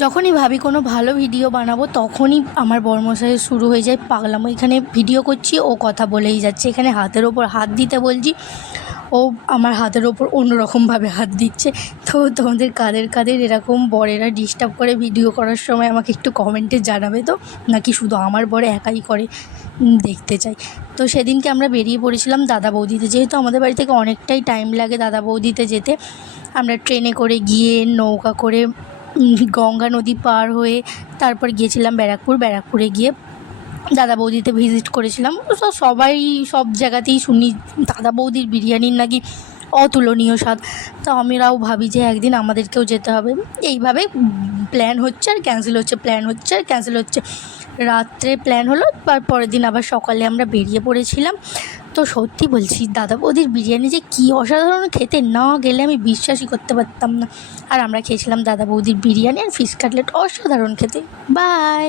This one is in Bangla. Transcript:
যখনই ভাবি কোনো ভালো ভিডিও বানাবো তখনই আমার বরমশাইয়ের শুরু হয়ে যায় পাগলামো। এখানে ভিডিও করছি, ও কথা বলেই যাচ্ছে, এখানে হাতের ওপর হাত দিতে বলছি, ও আমার হাতের ওপর অন্যরকমভাবে হাত দিচ্ছে। তো তোমাদের কাদের কাদের এরকম বরেরা ডিস্টার্ব করে ভিডিও করার সময় আমাকে একটু কমেন্টে জানাবে তো, নাকি শুধু আমার বরে একাই করে, দেখতে চাই। তো সেদিনকে আমরা বেরিয়ে পড়েছিলাম দাদা বৌদিতে, যেহেতু আমাদের বাড়ি থেকে অনেকটাই টাইম লাগে দাদা বৌদিতে যেতে। আমরা ট্রেনে করে গিয়ে নৌকা করে গঙ্গা নদী পার হয়ে তারপর গিয়েছিলাম ব্যারাকপুরে গিয়ে দাদা বৌদিতে ভিজিট করেছিলাম। তো সবাই সব জায়গাতেই শুনি দাদা বৌদির বিরিয়ানির নাকি অতুলনীয় স্বাদ। তো আমরাও ভাবি যে একদিন আমাদেরকেও যেতে হবে। এইভাবে প্ল্যান হচ্ছে আর ক্যান্সেল হচ্ছে, প্ল্যান হচ্ছে আর ক্যান্সেল হচ্ছে। রাত্রে প্ল্যান হলো, পরের দিন আবার সকালে আমরা বেরিয়ে পড়েছিলাম। তো সত্যি বলছি দাদা বৌদির বিরিয়ানি যে কী অসাধারণ খেতে, না গেলে আমি বিশ্বাসই করতে পারতাম না। আর আমরা খেয়েছিলাম দাদা বৌদির বিরিয়ানি আর ফিশ কাটলেট, অসাধারণ খেতে। বাই।